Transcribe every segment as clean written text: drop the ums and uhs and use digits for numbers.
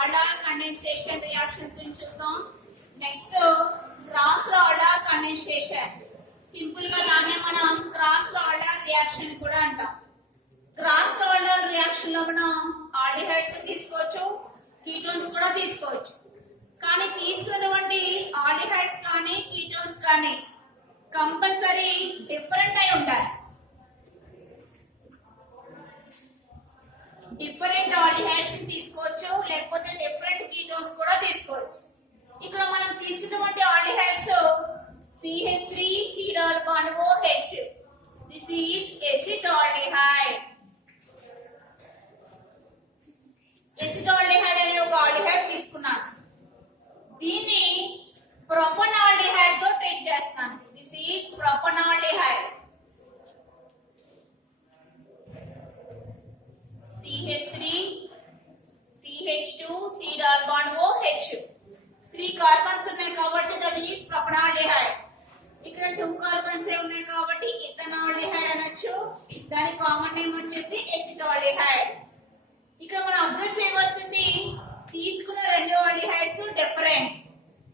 Aldol condensation reactions గురించి చూసాం. Next cross aldol condensation. Simple గా దాన్ని మనం క్రాస్ ఆల్డాల్ రియాక్షన్ కూడా అంటాం. క్రాస్ ఆల్డాల్ రియాక్షన్ లో మనం ఆల్డిహైడ్స్ తీసుకోవచ్చు, కీటోన్స్ కూడా తీసుకోవచ్చు. కానీ తీసుకున్నటువంటి ఆల్డిహైడ్స్ కానీ కీటోన్స్ కానీ కంపల్సరీ డిఫరెంట్ అయి ఉండాలి. డిఫరెంట్ ఆల్డిహైడ్స్ తీసుకోవచ్చు, లేకపోతే డిఫరెంట్ కీటోన్స్ కూడా తీసుకోవచ్చు. ఇక్కడ మనం తీసుకున్నటువంటి aldehydes CH3 C-double bond OH. This is acetaldehyde. acetaldehyde అనే ఒక ఆల్డిహైడ్ తీసుకున్నాను. దీన్ని ప్రొపనాల్డిహైడ్ తో ట్రీట్ చేస్తాను. This is propanaldehyde. CH3 CH2 C-double bond OH. 3 carbons ఉన్నాయి కాబట్టి దట్ ఈస్ ప్రొపనాల్డిహైడ్. ఇక్కడ 2 కార్బన్స్ ఉన్నాయి కాబట్టి ఇథనాల్డిహైడ్ అనొచ్చు. దాని కామన్ నేమ్ వచ్చేసి ఎసిటాల్డిహైడ్. ఇక్కడ మనం అబ్జర్వ్ చేయవలసింది తీసుకున్న 2 ఆల్డిహైడ్స్ డిఫరెంట్,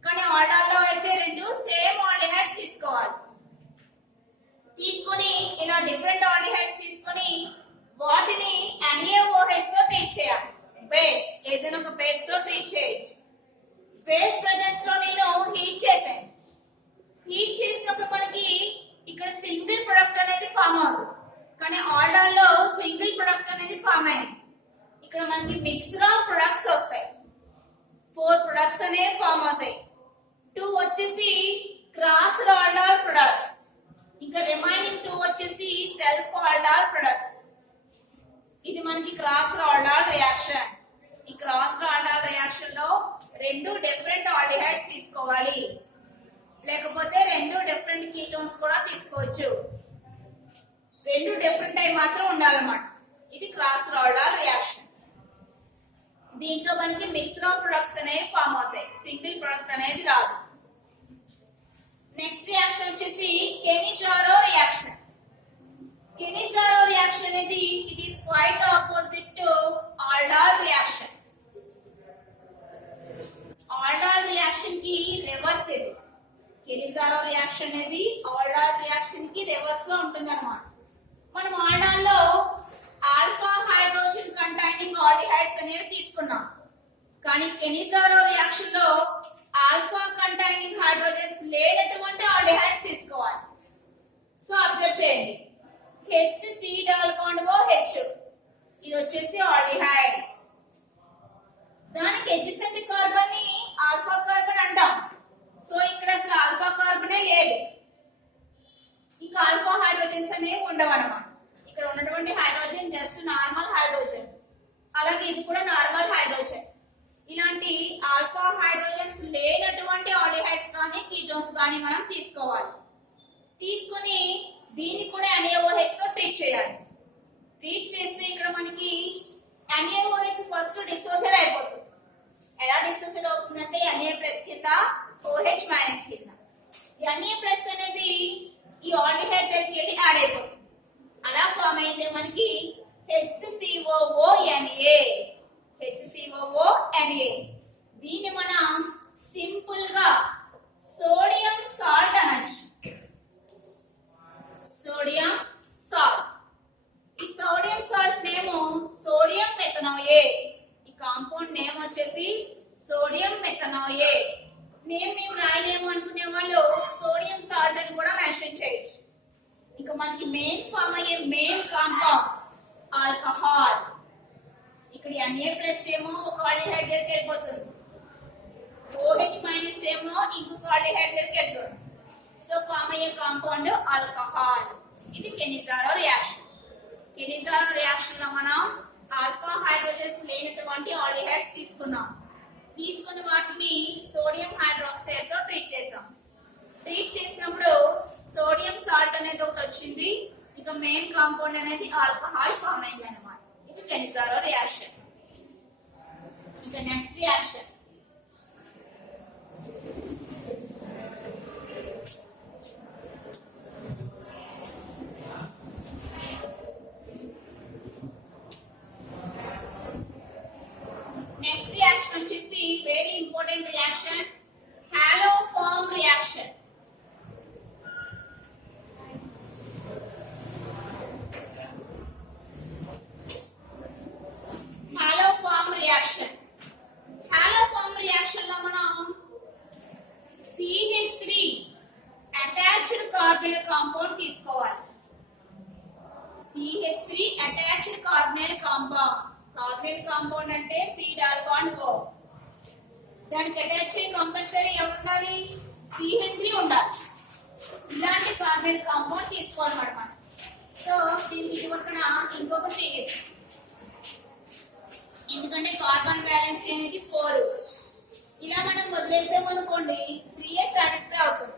కానీ ఆల్డాల్లో అయితే 2 సేమ్ ఆల్డిహైడ్స్ తీసుకోవాలి. తీసుకొని ఇలా డిఫరెంట్ ఆల్డిహైడ్స్ తీసుకొని వాటిని NaOH తో ట్రీట్ చేయాలి. బేస్ ఏదైనా ఒక బేస్ తో ట్రీట్ చేయొచ్చు. బేస్ ప్రెజెన్స్ లో నేను హీట్ చేశాను. హీట్ చేసినప్పుడు మనకి ఇక్కడ సింగిల్ ప్రొడక్ట్ అనేది ఫామ్ అవుతుంది, కానీ ఆల్డాల్లో సింగిల్ ప్రొడక్ట్ అనేది ఫామ్ అయింది. ఇక్కడ మనకి మిక్స్డ్ ఆఫ్ ప్రొడక్ట్స్ వస్తాయి. 4 ప్రొడక్ట్స్ అనేవి ఫామ్ అవుతాయి. 2 వచ్చేసి క్రాస్ ఆల్డాల్ ప్రొడక్ట్స్, ఇంకా రిమైనింగ్ 2 వచ్చేసి సెల్ఫ్ ఆల్డాల్ ప్రొడక్ట్స్. ఇది మనకి క్రాస్ ఆల్డాల్ రియాక్షన్. ఈ క్రాస్ ఆల్డాల్ రియాక్షన్ లో 2 డిఫరెంట్ ఆల్డిహైడ్స్ తీసుకోవాలి, లేకపోతే 2 డిఫరెంట్ కీటోన్స్ కూడా తీసుకోవచ్చు. 2 డిఫరెంట్ అయి మాత్రం ఉండాలన్నమాట. ఇది క్రాస్ ఆల్డాల్ రియాక్షన్. దీంట్లో మనకి మిక్స్డ్ ఆఫ్ ప్రొడక్ట్స్ అనేవి ఫామ్ అవుతాయి, సింగిల్ ప్రొడక్ట్ అనేది రాదు. నెక్స్ట్ రియాక్షన్ వచ్చేసి కెనిజారో రియాక్షన్. కెనిజారో రియాక్షన్ అనేది it is quite opposite to aldol reaction. Aldol reaction కి రివర్స్ ఇది. కెనిజారో రియాక్షన్ అనేది ఆల్డాల్ రియాక్షన్ కి రివర్స్ లో ఉంటుంది అన్నమాట. మనం ఆల్డాల్ లో ఆల్ఫా హైడ్రోజన్ కంటైనింగ్ ఆల్డిహైడ్స్ అనేవి తీసుకున్నాం, కానీ కెనిజారో రియాక్షన్ లో ఆల్ఫా కంటైనింగ్ హైడ్రోజన్స్ లేనటువంటి ఆల్డిహైడ్స్ తీసుకోవాలి. సో అబ్జర్వ్ చేయండి, HC-OH ఇది వచ్చేసి ఆల్డిహైడ్. దానికి ఎడ్జసెంట్ కార్బన్ ని ఆల్ఫా కార్బన్ అంటాం. సో ఇక్కడ అసలు ఆల్ఫా కార్బనే లేదు, ఇంకా ఆల్ఫా హైడ్రోజన్స్ అనేవి ఉండవన్నమాట. ఇక్కడ ఉన్నటువంటి హైడ్రోజన్ జస్ట్ నార్మల్ హైడ్రోజన్, అలాగే ఇది కూడా నార్మల్ హైడ్రోజన్. ఇలాంటి ఆల్ఫా హైడ్రోజన్స్ లేనటువంటి ఆల్డిహైడ్స్ కానీ కీటోన్స్ కానీ మనం తీసుకోవాలి. తీసుకొని దీన్ని కూడా NaOH తో ట్రీట్ చేయాలి. ట్రీట్ చేస్తే ఇక్కడ మనకి NaOH ఫస్ట్ డిసోసియేట్ అయిపోతుంది. ఎలా డిసోసియేట్ అవుతుందంటే Na+ కింద OH- కింద. Na+ అనేది ఈ ఆల్డిహైడ్ దగ్గరికి వెళ్ళి యాడ్ అయిపోతుంది. అలా ఫామ్ అయింది మనకి HCOONA. HCOONA. దీన్ని మనం సింపుల్ గా సోడియం సాల్ట్ అనొచ్చు. Sodium salt. ఈ సోడియం సాల్ట్ నేమ్ సోడియం మెథనాయేట్. ఈ కాంపౌండ్ నేమ్ వచ్చేసి సోడియం మెథనాయేట్. నేమ్ మేము రాయలేము అనుకునే వాళ్ళు సోడియం సాల్ట్ అని కూడా మెన్షన్ చేయొచ్చు. ఇంకా మనకి మెయిన్ ఫామ్ అయ్యే మెయిన్ కాంపౌండ్ ఆల్కహాల్. ఇక్కడ Na+ ఏమో ఒక ఆల్డిహైడ్ దగ్గరికి వెళ్ళిపోతుంది, OH- ఏమో ఇంకొక ఆల్డిహైడ్ దగ్గరికి వెళ్తుంది. సో ఫామ్ అయ్యే కాంపౌండ్ ఆల్కహాల్. ఇది కెనిజారో రియాక్షన్. కెనిజారో రియాక్షన్ లో మనం ఆల్ఫా హైడ్రోజన్స్ లేనటువంటి ఆల్డిహైడ్స్ తీసుకున్నాం. తీసుకున్న వాటిని సోడియం హైడ్రాక్సైడ్ తో ట్రీట్ చేసాం. ట్రీట్ చేసినప్పుడు సోడియం సాల్ట్ అనేది ఒకటి వచ్చింది, ఇక మెయిన్ కాంపౌండ్ అనేది ఆల్కహాల్ ఫామ్ అయింది అనమాట. ఇది కెనిజారో రియాక్షన్. ఇక next reaction very important reaction, haloform reaction. Haloform reaction. Haloform reaction లో మనం CH3 attached carbonyl compound తీసుకోవాలి. CH3 attached carbonyl compound. Carbonyl compound అంటే C double bond O. దానికి అటాచ్ అయ్యి కంపల్సరీ ఎవరు ఉండాలి? CH3 ఉండాలి. ఇలాంటి కార్బన్ కాంపౌండ్ తీసుకోవాలన్నమాట మనం. సో దీనికి ఇటువైపున ఇంకొక CH, ఎందుకంటే కార్బన్ బ్యాలెన్స్ అనేది 4. ఇలా మనం వదిలేసామనుకోండి 3A సాటిస్ఫై అవుతుంది.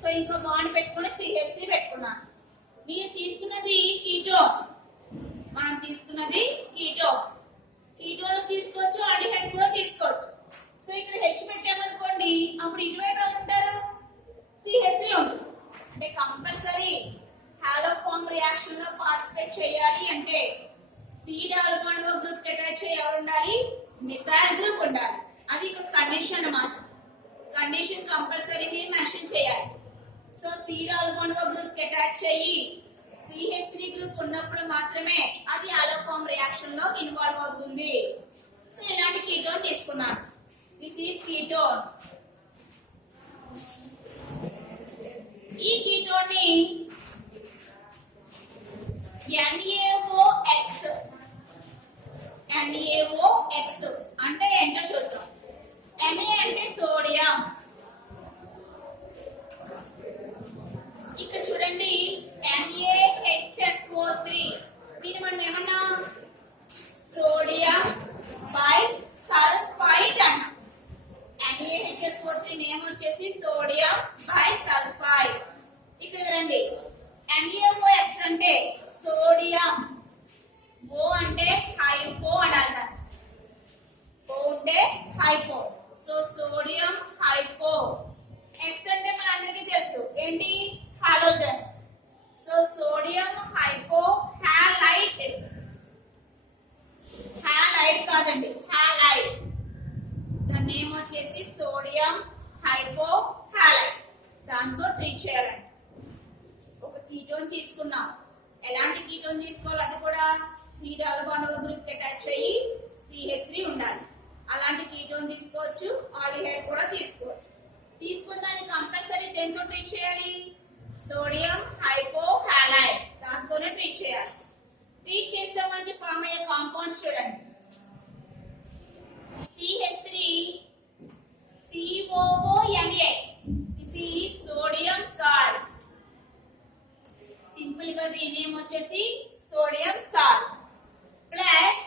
సో ఇంకో బాండ్ పెట్టుకుని CH3 పెట్టుకున్నాను. నేను తీసుకున్నది కీటోన్, మనం తీసుకున్నది కీటోన్. కీటోన్ తీసుకోవచ్చు, ఆల్డిహైడ్ కూడా తీసుకోవచ్చు. సో ఇక్కడ H పెట్టామనుకోండి, అప్పుడు ఇటువైపు ఎవరు ఉంటారు? CH3 ఉంటుంది. అంటే కంపల్సరీ హాలోఫార్మ్ రియాక్షన్ లో పార్టిసిపేట్ చేయాలి అంటే C double bond O group కి అటాచ్ అయ్యి ఎవరు ఉండాలి? మిథైల్ గ్రూప్ ఉండాలి. అది ఒక కండిషన్ అన్నమాట. కండిషన్ కంపల్సరీ మీరు మెన్షన్ చేయాలి. So C double bond O group కి అటాచ్ అయ్యి CH3 గ్రూప్ ఉన్నప్పుడు మాత్రమే అది హాలోఫార్మ్ రియాక్షన్ లో ఇన్వాల్వ్ అవుతుంది. సో ఇలాంటి కీటోన్ తీసుకున్నాను. This is ketone. ఈ కీటోన్ ని NaOX అంటే ఏంటో చూద్దాం. Na అంటే సోడియం. ఇక్కడ చూడండి NaHSO3. దీన్ని మనం ఏమన్నా సోడియం బై సల్ఫైడ్ అన్నాం. NaHSO3 నేమ్ వచ్చేసి సోడియం బై సల్ఫైడ్. ఇక్కడ రండి, NaOX అంటే సోడియం, O అంటే హైపో అనాలి. O అంటే hypo. So sodium hypo. X అంటే మన అందరికీ తెలుసు ఏంటి? Halogens. So sodium hypo halide. Halide కాదండి, హాలైడ్. దాని నేమ్ వచ్చేసి సోడియం హైపో హాలైడ్. దాంతో ట్రీట్ చేయాలండి. ఒక కీటోన్ తీసుకున్నాం. ఎలాంటి కీటోన్ తీసుకోవాలి? అది కూడా C double bond O group కి అటాచ్ అయ్యి CH3 ఉండాలి. అలాంటి కీటోన్ తీసుకోవచ్చు, ఆల్డిహైడ్ కూడా తీసుకోవచ్చు. తీసుకున్న దాన్ని కంపల్సరీ దేంతో ట్రీట్ చేయాలి? Sodium hypo halide. దాంతోనే ట్రీట్ చేయాలి. ట్రీట్ చేస్తే మనకి ఫామ్ అయ్యే కాంపౌండ్స్ చూడండి. CH3 COONA. This is sodium salt. Simple గా దీని నేమ్ వచ్చేసి sodium salt plus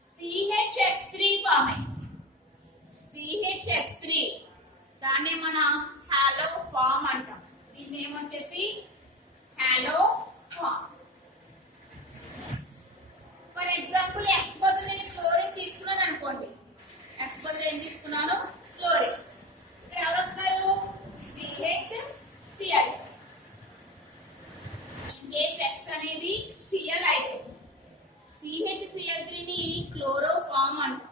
CHX3 form అయ్యి CHX3 దాన్నే మనం హాలో ఫామ్ అంటాం. దీని నేమ్ వచ్చేసి haloform. For example X బదులు నేను క్లోరిన్ తీసుకున్నాను అనుకోండి. X బదులు ఏం తీసుకున్నాను? క్లోరిన్. ఇక్కడ ఎవరు వస్తారు? CHCl. ఇన్ కేస్ X అనేది Cl అయితే CHCl3 ని క్లోరో ఫామ్ అంటాం.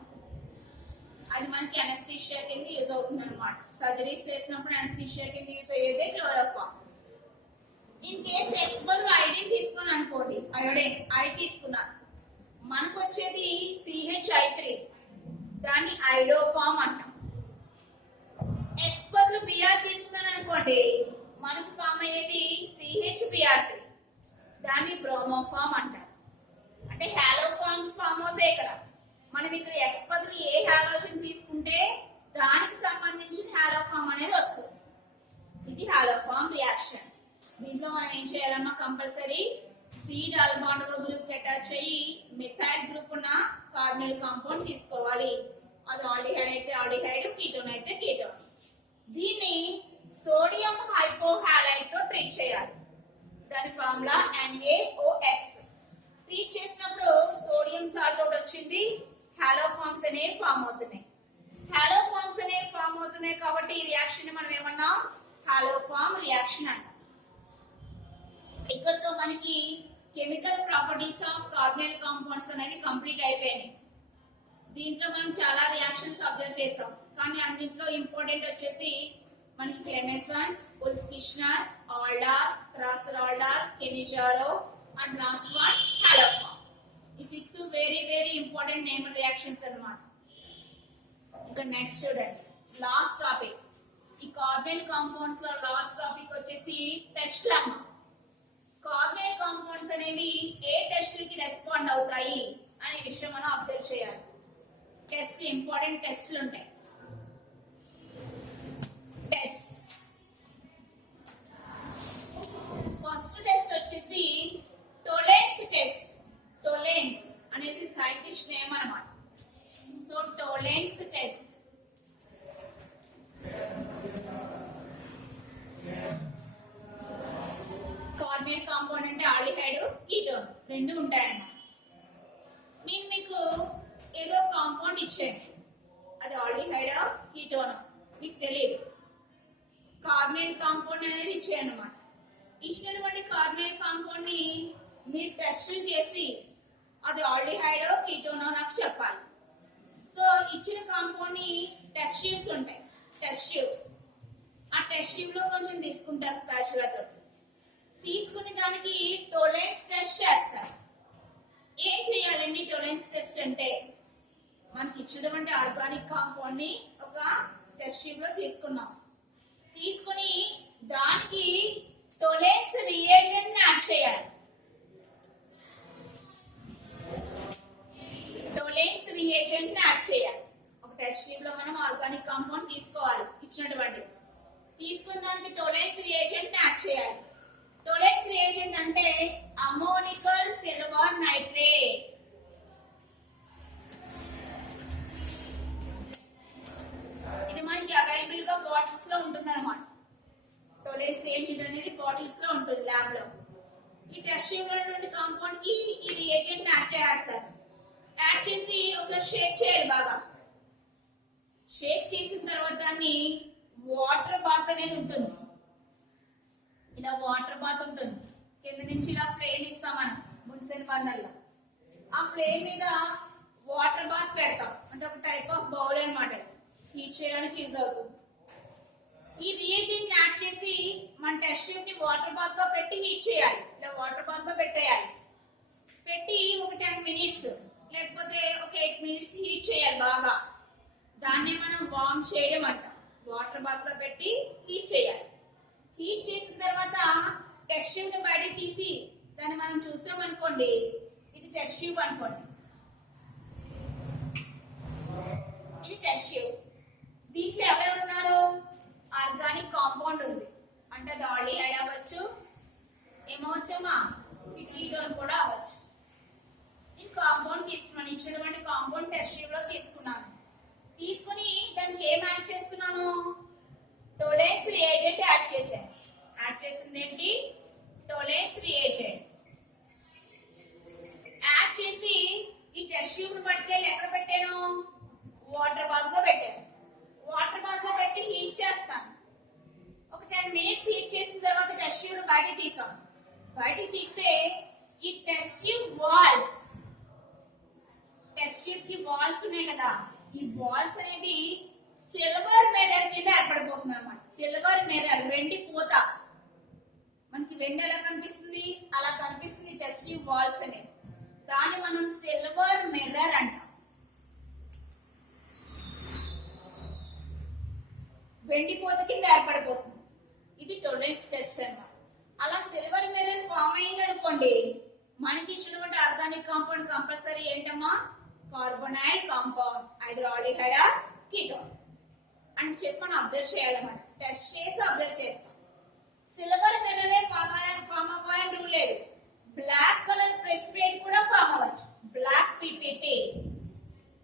అది మనకి అనస్థీషియా కింద యూజ్ అవుతుంది అనమాట. సర్జరీస్ చేసినప్పుడు అనస్థీషియా కింద యూజ్ అయ్యేదే క్లోరోఫామ్. ఇన్ కేస్ X బదులు ఐడిన్ తీసుకున్నాను అనుకోండి, అయోడైన్ ఐ తీసుకున్నాను, మనకు వచ్చేది CHI3. దాన్ని ఐడోఫామ్ అంటాం. X బదులు Br తీసుకున్నాను అనుకోండి, మనకు ఫామ్ అయ్యేది CHBr3. దాన్ని బ్రోమోఫామ్ అంటాం. అంటే హాలోఫామ్స్ ఫామ్ అవుతాయి ఇక్కడ. మనం ఇక్కడ X బదులు ఏ హాలోజన్ తీసుకుంటే దానికి సంబంధించిన హాలోఫామ్ అనేది వస్తుంది. ఇది హాలోఫామ్ రియాక్షన్. దీంట్లో మనం ఏం చేయాలన్నా compulsory C double bond O group కి అటాచ్ అయ్యి మిథైల్ గ్రూప్ ఉన్న కార్బonyl కాంపౌండ్ తీసుకోవాలి. అది ఆల్డిహైడ్ అయితే ఆల్డిహైడ్, కీటోన్ అయితే కీటోన్. దీన్ని సోడియం హైపోహాలైడ్ తో ట్రీట్ చేయాలి. దాని ఫార్ములా NaOX. ట్రీట్ చేసినప్పుడు సోడియం సాల్ట్ ఒకటి వచ్చింది, హాలోఫామ్స్ అనేవి ఫామ్ అవుతున్నాయి. హాలోఫామ్స్ అనేవి ఫామ్ అవుతున్నాయి కాబట్టి ఈ రియాక్షన్ మనం ఏమన్నాం? హాలోఫామ్ రియాక్షన్ అంటాం. ఇక్కడతో మనకి కెమికల్ ప్రాపర్టీస్ ఆఫ్ కార్బonyl కాంపౌండ్స్ అనేవి కంప్లీట్ అయిపోయినాయి. దీంట్లో మనం చాలా రియాక్షన్స్ అబ్జర్వ్ చేసాం, కానీ అన్నింటిలో ఇంపార్టెంట్ వచ్చేసి మనకి క్లెమెసన్స్, ఉల్ఫ్కిష్నర్, ఆల్డార్, క్రాసర్ ఆల్డార్, కెనిజారో అండ్ లాస్ట్ వన్ హాలోఫామ్. ఈ 6 very very important name reactions అన్నమాట. ఇక నెక్స్ట్ చూడండి, లాస్ట్ టాపిక్. ఈ కార్బన్ కాంపౌండ్స్ లో లాస్ట్ టాపిక్ వచ్చేసి టెస్ట్ లమ్మ. కార్బన్ కాంపౌండ్స్ అనేవి ఏ టెస్ట్లకి రెస్పాండ్ అవుతాయి అనే విషయం మనం అబ్జర్వ్ చేయాలి. టెస్ట్ ఇంపార్టెంట్ టెస్ట్లు ఉంటాయి. టెస్ట్ ఫస్ట్ టెస్ట్ వచ్చేసి టోలెన్స్ టెస్ట్. టోలెన్స్ అనేది సైంటిస్ట్ నేమ్ అన్నమాట. So టోలెన్స్ test. కార్బన్ కాంపౌండ్ అంటే ఆల్డిహైడ్, కీటోన్ రెండు ఉంటాయన్నమాట. నేను మీకు ఏదో కాంపౌండ్ ఇచ్చాను, అది ఆల్డిహైడ్ కీటోన్ మీకు తెలియదు. కార్బన్ కాంపౌండ్ అనేది ఇచ్చాను అన్నమాట. ఇచ్చినటువంటి కార్బన్ కాంపౌండ్ ని మీరు టెస్ట్ చేసి అది ఆల్డిహైడ్ కీటోనో నాకు చెప్పాలి. సో ఇచ్చిన కాంపౌండ్ ని టెస్ట్ ట్యూబ్స్ ఉంటాయి, టెస్ట్ ట్యూబ్స్. ఆ టెస్ట్ ట్యూబ్ లో కొంచెం తీసుకుంటారు స్పాచులాతో. తీసుకుని దానికి టోలెన్స్ టెస్ట్ చేస్తారు. ఏం చేయాలండి టోలెన్స్ టెస్ట్ అంటే? మనకి ఇచ్చినటువంటి ఆర్గానిక్ కాంపౌండ్ ని ఒక టెస్ట్ ట్యూబ్ లో తీసుకున్నాం. తీసుకుని దానికి టోలెన్స్ రియేజెంట్ ని యాడ్ చేయాలి. టోలెన్స్ రియేజెంట్ ని యాడ్ చేయాలి. ఒక టెస్ట్ ట్యూబ్ లో మనం ఆర్గానిక్ కాంపౌండ్ తీసుకోవాలి ఇచ్చినటువంటి. తీసుకున్న దానికి టోలెన్స్ రియేజెంట్ ని యాడ్ చేయాలి. టోలెన్స్ రియేజెంట్ అంటే అమోనికల్ సిల్వర్ నైట్రేట్. ఇది మనకి అవైలబుల్ గా బాటిల్స్ లో ఉంటుంది అనమాట. టోలెన్స్ రియేజెంట్ అనేది బాటిల్స్ లో ఉంటుంది ల్యాబ్ లో. ఈ టెస్ట్ చేయబడినటువంటి కాంపౌండ్ కి ఈ రియేజెంట్ యాడ్ చేస్తారు. యాడ్ చేసి ఒకసారి షేక్ చేయాలి బాగా. షేక్ చేసిన తర్వాత దాన్ని వాటర్ బాత్ అనేది ఉంటుంది. ఇలా వాటర్ బాత్ ఉంటుంది. కింద నుంచి ఇలా ఫ్లేమ్ ఇస్తాం మనం మున్సిపల్ బర్నర్లో. ఆ ఫ్లేమ్ మీద వాటర్ బాత్ పెడతాం. అంటే ఒక టైప్ ఆఫ్ బౌల్ అనమాట. హీట్ చేయడానికి యూజ్ అవుతుంది. ఈ రియేజెంట్ యాడ్ చేసి మన టెస్ట్ ట్యూబ్ ని వాటర్ బాత్ తో పెట్టి హీట్ చేయాలి. ఇలా వాటర్ బాత్ తో పెట్టేయాలి. పెట్టి ఒక 10 మినిట్స్ లేకపోతే ఒక 8 మినిట్స్ హీట్ చేయాలి బాగా. దాన్నే మనం వార్మ్ చేయడం అంటాం. వాటర్ బాత్ తో పెట్టి హీట్ చేయాలి. హీట్ చేసిన తర్వాత టెస్ట్ ట్యూబ్ ని బయట తీసి దాన్ని మనం చూసామనుకోండి, ఇది టెస్ట్ ట్యూబ్ అనుకోండి. ఇది టెస్ట్ ట్యూబ్. దీంట్లో ఎవరెవరు ఉన్నారు? ఆర్గానిక్ కాంపౌండ్ ఉంది. అంటే అది ఆల్డిహైడ్ అవ్వచ్చు, ఏమవచ్చమ్మా కీటోన్ కూడా అవ్వచ్చు. నేను కాంపౌండ్ తీసుకున్నాను. ఇచ్చినటువంటి కాంపౌండ్ టెస్ట్ ట్యూబ్ లో తీసుకున్నాను. తీసుకుని దానికి ఏం యాడ్ చేస్తున్నాను? టోలెన్స్ రియేజెంట్ యాడ్ చేశాను. యాడ్ చేసింది ఏంటి? టోలెన్స్ రియేజెంట్ యాడ్ చేసి ఈ టెస్ట్ ట్యూబ్ పట్టుకెళ్ళి ఎక్కడ పెట్టాను? వాటర్ బాత్ లో పెట్టాను. వాటర్ బాత్ లో పెట్టి హీట్ చేస్తాను. ఒక 10 మినిట్స్ హీట్ చేసిన తర్వాత టెస్ట్ ట్యూబ్ బయటికి తీసాం. బయటికి తీస్తే ఈ test tube walls, test tube కి వాల్స్ ఉన్నాయి కదా, ఈ వాల్స్ అనేది సిల్వర్ మిర్రర్ కింద ఏర్పడిపోతుంది అనమాట. సిల్వర్ మిర్రర్, వెండి పూత. మనకి వెండి ఎలా కనిపిస్తుంది? అలా కనిపిస్తుంది టెస్ట్ ట్యూబ్ వాల్స్ అనేది. దాన్ని మనం సిల్వర్ మిర్రర్ అంటాం. వెండి పూత కింద ఏర్పడిపోతుంది. ఇది టోలెన్స్ టెస్ట్ అన్నమాట. అలా సిల్వర్ మిర్రర్ ఫామ్ అయింది అనుకోండి, మనకి ఇచ్చినటువంటి ఆర్గానిక్ కాంపౌండ్ కంపల్సరీ ఏంటమ్మా? Carbonyl compound, either aldehyde or ketone అని చెప్పి మనం అబ్జర్వ్ చేయాలన్నమాట. టెస్ట్ చేసి అబ్జర్వ్ చేస్తాం. సిల్వర్ మిర్రరే ఫామ్ అవ్వాలని రూల్ లేదు. బ్లాక్ కలర్ ప్రెసిపిటేట్ కూడా ఫామ్ అవ్వచ్చు. Black PPT.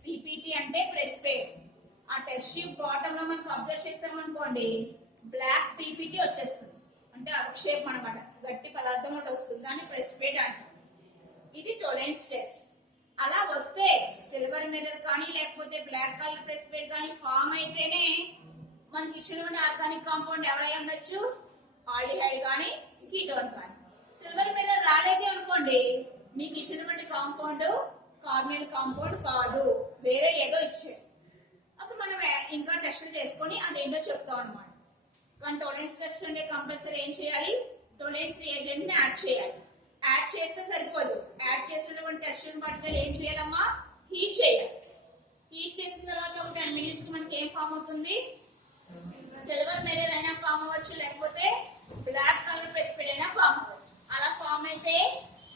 పీపీటీ అంటే ప్రెసిపిటేట్. ఆ టెస్ట్ ట్యూబ్ బాటమ్ లో మనకు అబ్జర్వ్ చేసామనుకోండి, బ్లాక్ పీపీటీ వచ్చేస్తుంది. అంటే అవక్షేపం అనమాట. గట్టి పదార్థం ఒకటి వస్తుంది. దాన్ని ప్రెసిపిటేట్ అంటాం. ఇది టోలెన్స్ టెస్ట్. అలా వస్తే సిల్వర్ మిర్రర్ కానీ లేకపోతే బ్లాక్ కలర్ ప్రెసిపిటేట్ కానీ ఫామ్ అయితేనే మనకి ఇచ్చినటువంటి ఆర్గానిక్ కాంపౌండ్ ఎవరై ఉండొచ్చు? ఆల్డిహైడ్ కానీ కీటోన్ కానీ. సిల్వర్ మిర్రర్ రాలేదు అనుకోండి, మీకు ఇచ్చినటువంటి కాంపౌండ్ కార్బన్ కాంపౌండ్ కాదు. వేరే ఏదో ఇచ్చారు. అప్పుడు మనం ఇంకా టెస్టులు చేసుకొని అదేంటో చెప్తాం అనమాట. కానీ టోలరెన్స్ టెస్ట్ అంటే కంపల్సరీ ఏం చేయాలి, టోలరెన్స్ రియేజెంట్ ని యాడ్ చేయాలి. యాడ్ చేస్తే సరిపోదు, యాడ్ చేసినటువంటి టెస్ట్ పట్టుకెళ్ళి ఏం చేయాలమ్మా, హీట్ చేయాలి. హీట్ చేసిన తర్వాత ఒక 10 minutes కి మనకి ఏం ఫామ్ అవుతుంది, సిల్వర్ మెరైన్ అయినా ఫామ్ అవ్వచ్చు, లేకపోతే బ్లాక్ కలర్ ప్రెసిపిట్ అయినా ఫామ్ అవ్వచ్చు. అలా ఫామ్ అయితే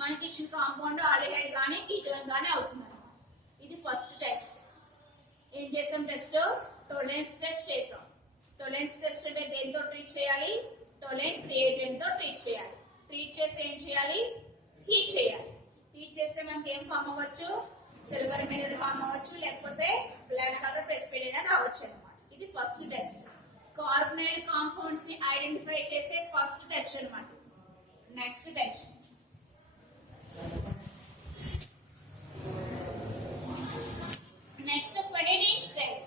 మనకి ఇచ్చిన కాంపౌండ్ ఆల్డిహైడ్ కానీ కీటోన్ కానీ అవుతుంది. ఇది ఫస్ట్ టెస్ట్. ఏం చేసాం టెస్ట్, టోలరెన్స్ టెస్ట్ చేసాం. టోలరెన్స్ టెస్ట్ అంటే దేంతో ట్రీట్ చేయాలి, టోలరెన్స్ రియేజెంట్ తో ట్రీట్ చేయాలి. ట్రీట్ చేసి ఏం చేయాలి, హీట్ చేయాలి. హీట్ చేస్తే మనకి ఏం ఫామ్ అవ్వచ్చు, సిల్వర్ మెరైన్ ఫామ్ అవ్వచ్చు, లేకపోతే బ్లాక్ కలర్ ప్రెసిపిట్ అయినా రావచ్చు అనమాట. ఇది ఫస్ట్ టెస్ట్. కార్బనైల్ కాంపౌండ్స్ ని ఐడెంటిఫై చేసే ఫస్ట్ టెస్ట్ అనమాట. Next test Fahrenheit's test.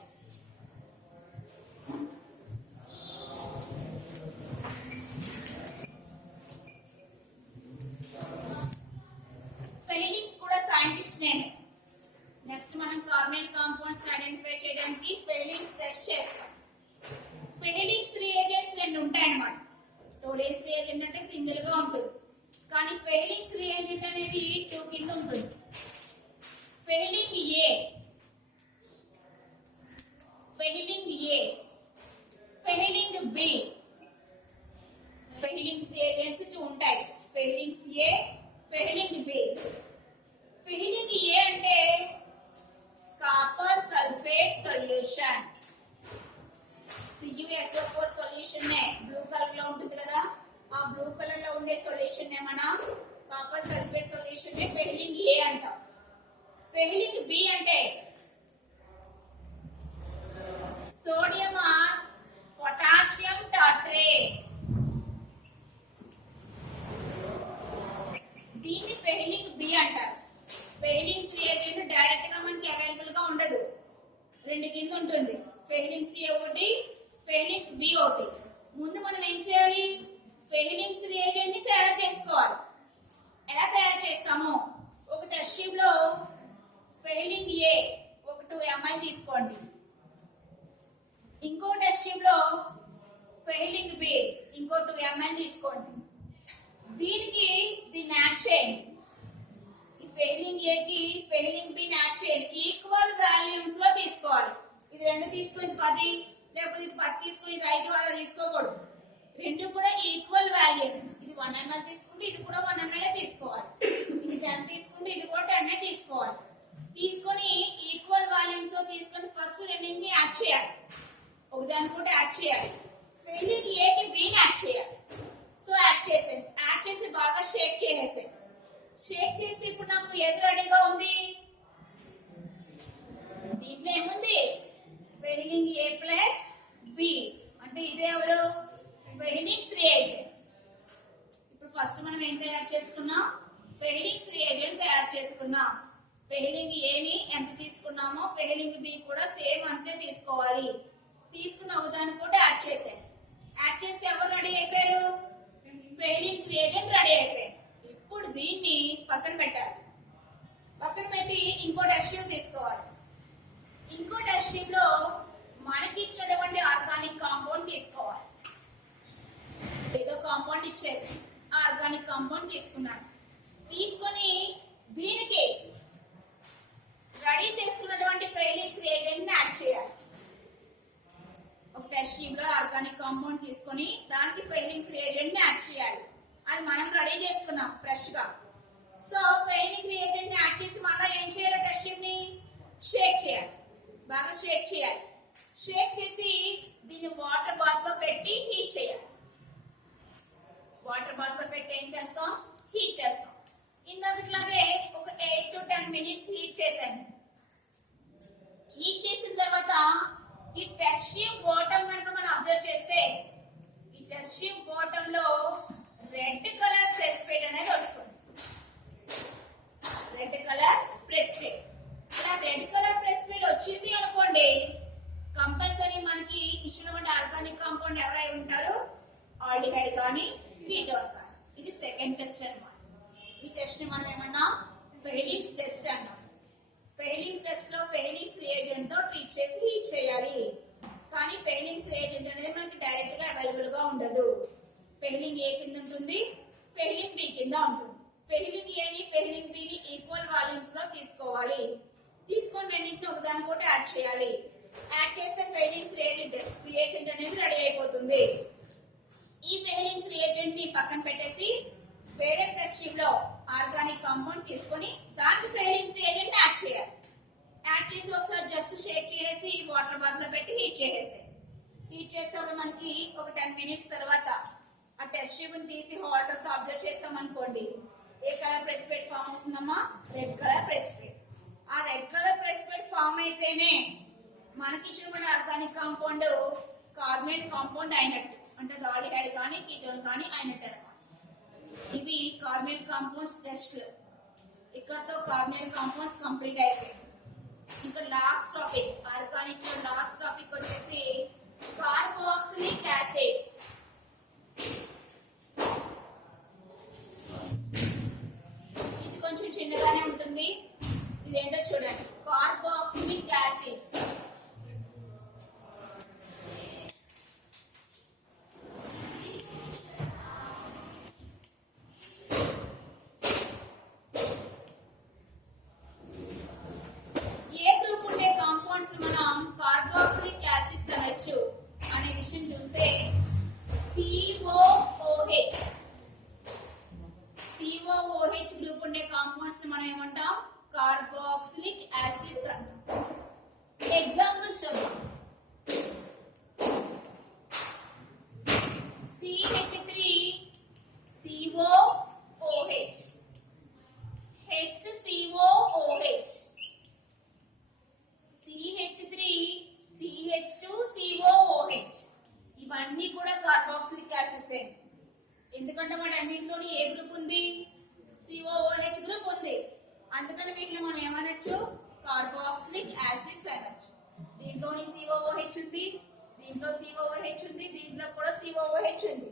Fahrenheit's కూడా సైంటిస్ట్ నేమ్. నెక్స్ట్ మనం కార్బనైల్ కాంపౌండ్స్ ఐడెంటిఫై చేయడానికి ఫెహ్లింగ్స్ టెస్ట్ చేస్తాం. ఫెహ్లింగ్స్ రియేజెంట్స్ రెండు ఉంటాయి అన్నమాట. టోలరెన్స్ రియేజెంట్ అంటే సింగిల్ గా ఉంటుంది, కానీ ఫెహ్లింగ్స్ రియేజెంట్ అనేది 2 కింద ఉంటుంది. ఫెహ్లింగ్ ఏ, ఫెహ్లింగ్ ఏ, ఫెహ్లింగ్ బి. ఫెహ్లింగ్స్ రియేజెంట్స్ 2 ఉంటాయి, ఫెహ్లింగ్స్ ఏ, ఫెహ్లింగ్ బి. ఫెహ్లింగ్ ఏ అంటే copper sulphate solution. CuSO4 solution నే బ్లూ కలర్ లో ఉంటుంది కదా, ఆ బ్లూ కలర్ లో ఉండే సొల్యూషన్ నే మనం కాపర్ సల్ఫేట్ సొల్యూషన్ నే ఫెహ్లింగ్ ఏ అంటాం. ఫెహ్లింగ్ బి అంటే సోడియం ఆర్ పొటాషియం టార్ట్రేట్. దీన్ని ఫెహ్లింగ్ బి అంటారు. ఫెహ్లింగ్స్ రియేజెంట్ డైరెక్ట్ గా మనకి అవైలబుల్ గా ఉండదు, 2 కింద ఉంటుంది. ఫెహ్లింగ్స్ ఏ ఒకటి, ఫెహ్లింగ్స్ బి ఒకటి. ముందు మనం ఏం చేయాలి, ఫెహ్లింగ్స్ రియేజెంట్ ని తయారు చేసుకోవాలి. ఎలా తయారు చేస్తాము, ఒక టెస్ట్ ట్యూబ్ లో ఫెహ్లింగ్ ఏ ఒక 2 ml తీసుకోండి. ఇంకో టెస్ట్ ట్యూబ్ లో ఫెహ్లింగ్ బి ఇంకో 2 ml తీసుకోండి. దీనికి దీన్ని యాడ్ చేయండి. ఈ ఫెహ్లింగ్ ఏ కి ఫెహ్లింగ్ బి యాడ్ చేయండి. ఈక్వల్ వాల్యూమ్స్ లో తీసుకోవాలి. ఇది 2 తీసుకుని 10, లేకపోతే ఇది 10 తీసుకుని ఇది 5 అలా తీసుకోకూడదు. 2 కూడా ఈక్వల్ వాల్యూమ్స్. ఇది 1 ml తీసుకుంటే ఇది కూడా 1 ml తీసుకోవాలి. ఇది 10 తీసుకుంటే ఇది కూడా 10 తీసుకోవాలి. తీసుకొని ఈక్వల్ వాల్యూమ్స్ లో తీసుకొని ఫస్ట్ రెండింటిని యాడ్ చేయాలి, ఒకదాన్ని కూడా యాడ్ చేయాలి. ఫెహ్లింగ్ ఏ కి బి యాడ్ చేయాలి. సో యాడ్ చేసాను, యాడ్ చేసి బాగా షేక్ చేసేసాను. షేక్ చేసి ఇప్పుడు నాకు ఏది రెడీగా ఉంది, దీంట్లో ఏముంది, ఫెహ్లింగ్ ఏ ప్లస్ బి అంటే ఇదే ఎవరు, ఫెహ్లింగ్స్ రియేజెంట్. ఇప్పుడు ఫస్ట్ మనం ఏం తయారు చేసుకున్నాం, ఫెహ్లింగ్స్ రియేజెంట్ తయారు చేసుకున్నాం. ఫెహ్లింగ్ ఏని ఎంత తీసుకున్నామో ఫెహ్లింగ్ బి కూడా సేమ్ అంతే తీసుకోవాలి. తీసుకున్న ఒకదాన్ని కూడా యాడ్ చేసాను. యాడ్ చేస్తే ఎవరు రెడీ అయిపోయారు, ఫెహ్లింగ్స్ రియేజెంట్ రెడీ అయిపోయారు. ఇప్పుడు దీన్ని పక్కన పెట్టాలి. పక్కన పెట్టి ఇంకో టెస్ట్ ట్యూబ్ తీసుకోవాలి. ఇంకో టెస్ట్ ట్యూబ్ లో మనకి ఇచ్చినటువంటి ఆర్గానిక్ కాంపౌండ్ తీసుకోవాలి. ఏదో కాంపౌండ్ ఇచ్చారు, ఆర్గానిక్ కాంపౌండ్ తీసుకున్నాను. తీసుకొని దీనికి రెడీ చేసుకున్నటువంటి ఫెహ్లింగ్స్ రియేజెంట్ ని యాడ్ చేయాలి. ఒక టెస్ట్ ట్యూబ్ లో ఆర్గానిక్ కాంపౌండ్ తీసుకొని దానికి ఫెహ్లింగ్స్ రియేజెంట్ ని యాడ్ చేయాలి. అది మనం రెడీ చేసుకున్నాం ఫ్రెష్ గా. సో ఫెహ్లింగ్ రియేజెంట్ ని యాడ్ చేసి మళ్ళీ ఏం చేయాలి, టెస్ట్ ట్యూబ్ ని షేక్ చేయాలి, బాగా షేక్ చేయాలి. షేక్ చేసి దీన్ని వాటర్ బాత్ లో పెట్టి హీట్ చేయాలి. వాటర్ బాత్ లో పెట్టి ఏం చేస్తాం, హీట్ చేస్తాం. ఇందాకట్లాగే ఒక 8 to 10 minutes హీట్ చేశాను. హీట్ చేసిన తర్వాత ఈ టెస్ట్ ట్యూబ్ బాటమ్ కనుక మనం అబ్జర్వ్ చేస్తే ఈ టెస్ట్ ట్యూబ్ బాటమ్ లో రెడ్ కలర్ ప్రెసిపిట్ అనేది వస్తుంది. Red colour precipitate. ఇలా రెడ్ కలర్ ప్రెసిపిట్ వచ్చింది అనుకోండి, కంపల్సరీ మనకి ఇచ్చినటువంటి ఆర్గానిక్ కాంపౌండ్ ఎవరై ఉంటారు, ఆల్డిహైడ్ కానీ కీటోన్ కానీ. ఇది సెకండ్ టెస్ట్ అన్నమాట. ఈ టెస్ట్ ని మనం ఏమన్నా ఫెహ్లింగ్స్ టెస్ట్ అన్నాం. ఫెయిలింగ్స్ టెస్ట్ లో ఫెయిలింగ్స్ రియేజెంట్ తో ట్రీట్ చేసి హీట్ చేయాలి. కానీ ఫెయిలింగ్స్ రియేజెంట్ అనేది మనకి డైరెక్ట్ గా అవైలబుల్ గా ఉండదు. ఫెయిలింగ్ ఏ కింద ఉంటుంది, ఫెయిలింగ్ బి కింద ఉంటుంది. ఫెయిలింగ్ ఏని ఫెయిలింగ్ బిని ఈక్వల్ వాల్యూమ్స్ లో తీసుకోవాలి. తీసుకొని రెండింటిని ఒకదానికోటి యాడ్ చేయాలి. యాడ్ చేస్తే ఫెయిలింగ్స్ రియేజెంట్ అనేది రెడీ అయిపోతుంది. ఈ ఫెయిలింగ్స్ రియేజెంట్ ని పక్కన పెట్టేసి వేరే టెస్ట్ స్ట్రిప్ లో ఆర్గానిక్ కాంపౌండ్ తీసుకొని దానికి ఫెయిలింగ్స్ రియేజెంట్ యాడ్ చేయాలి. యాడ్ చేసి ఒకసారి జస్ట్ షేక్ చేసి వాటర్ బాత్ లో పెట్టి హీట్ చేసేసాయి. హీట్ చేసేటప్పుడు మనకి ఒక 10 minutes తర్వాత ఆ టెస్ట్ ట్యూబ్ ని తీసి వాటర్ తో అబ్జర్వ్ చేసాం అనుకోండి, ఏ కలర్ ప్రెసిపిటేట్ ఫామ్ అవుతుందమ్మా? Red colour precipitate. ఆ రెడ్ కలర్ ప్రెసిపిటేట్ ఫామ్ అయితేనే మనకి ఇచ్చిన ఆర్గానిక్ కాంపౌండ్ కార్బనేట్ కాంపౌండ్ అయినట్టు, అంటే ఆల్డిహైడ్ కానీ కీటోన్ కానీ అయినట్టు. ఇవి కార్బనేట్ కాంపౌండ్స్ టెస్ట్. ఇక్కడతో కార్బనేట్ కాంపౌండ్స్ కంప్లీట్ అయిపోయాయి. ఇంకా లాస్ట్ టాపిక్ ఆర్గానిక్ లో లాస్ట్ టాపిక్ వచ్చేసి కార్బాక్సిలిక్ యాసిడ్స్. ఇది కొంచెం చిన్నగానే ఉంటుంది. ఇదేంటో చూడండి, కార్బాక్సిలిక్ యాసిడ్స్. మనం కార్బాక్సిలిక్ యాసిడ్స్ అనొచ్చు అనే విషయం చూస్తే COOH. COOH గ్రూప్ ఉండే కాంపౌండ్స్ మనం ఏమంటాం? కార్బాక్సిలిక్ యాసిడ్స్ అంటాం. ఎగ్జాంపుల్స్ చూద్దాం. CH3COOH, HCOOH, CH3CH2COOH. ఇవన్నీ కూడా కార్బాక్సిలిక్ యాసిడ్స్. ఎందుకంటే మన అన్నింటిలోని ఏ గ్రూప్ ఉంది? COOH గ్రూప్ ఉంది. అందుకని వీటిని మనం ఏమనొచ్చు? కార్బాక్సిలిక్ యాసిడ్స్ అనొచ్చు. దీంట్లోని COOH ఉంది, దీంట్లో COOH ఉంది, దీంట్లో కూడా COOH ఉంది.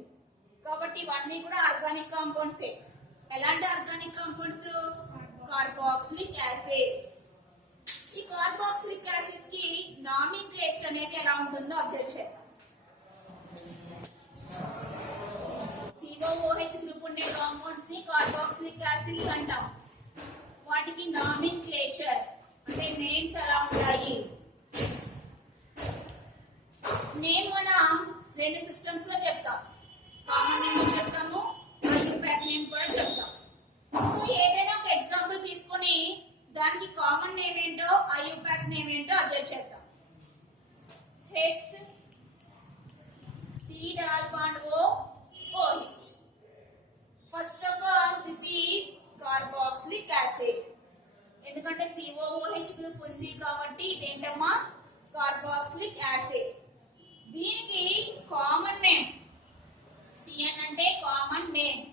కాబట్టి ఇవన్నీ కూడా ఆర్గానిక్ కాంపౌండ్స్. ఎలాంటి ఆర్గానిక్ కాంపౌండ్స్? Carboxylic acids. ఈ కార్బాక్సిలిక్ యాసిడ్స్ కి నామినిక్లేచర్ అనేది ఎలా ఉంటుందో అబ్జర్వ్ చేద్దాం. COOH గ్రూప్ ఉండే కాంపౌండ్స్ ని కార్బాక్సిలిక్ యాసిడ్స్ అంటాం. వాటికి నామినిక్లేచర్ అంటే నేమ్స్ ఎలా ఉంటాయి? నేమ్ మనం 2 సిస్టమ్స్ లో చెప్తాం. కామన్ నేమ్ చెప్తాము, ఐయుపాక్ నేమ్ కూడా చెప్తాం. సో ఏదైనా ఒక ఎగ్జాంపుల్ తీసుకొని దానికి కామన్ నేమ్ ఏంటో ఐయుపాక్ నేమ్ ఏంటో అబ్జర్వ్ చేద్దాం. HCOOH. First of all this is carboxylic acid. ఎందుకంటే COOH గ్రూప్ ఉంది కాబట్టి ఇదేంటమ్మా? Carboxylic acid. దీనికి కామన్ నేమ్ CN అంటే కామన్ నేమ్.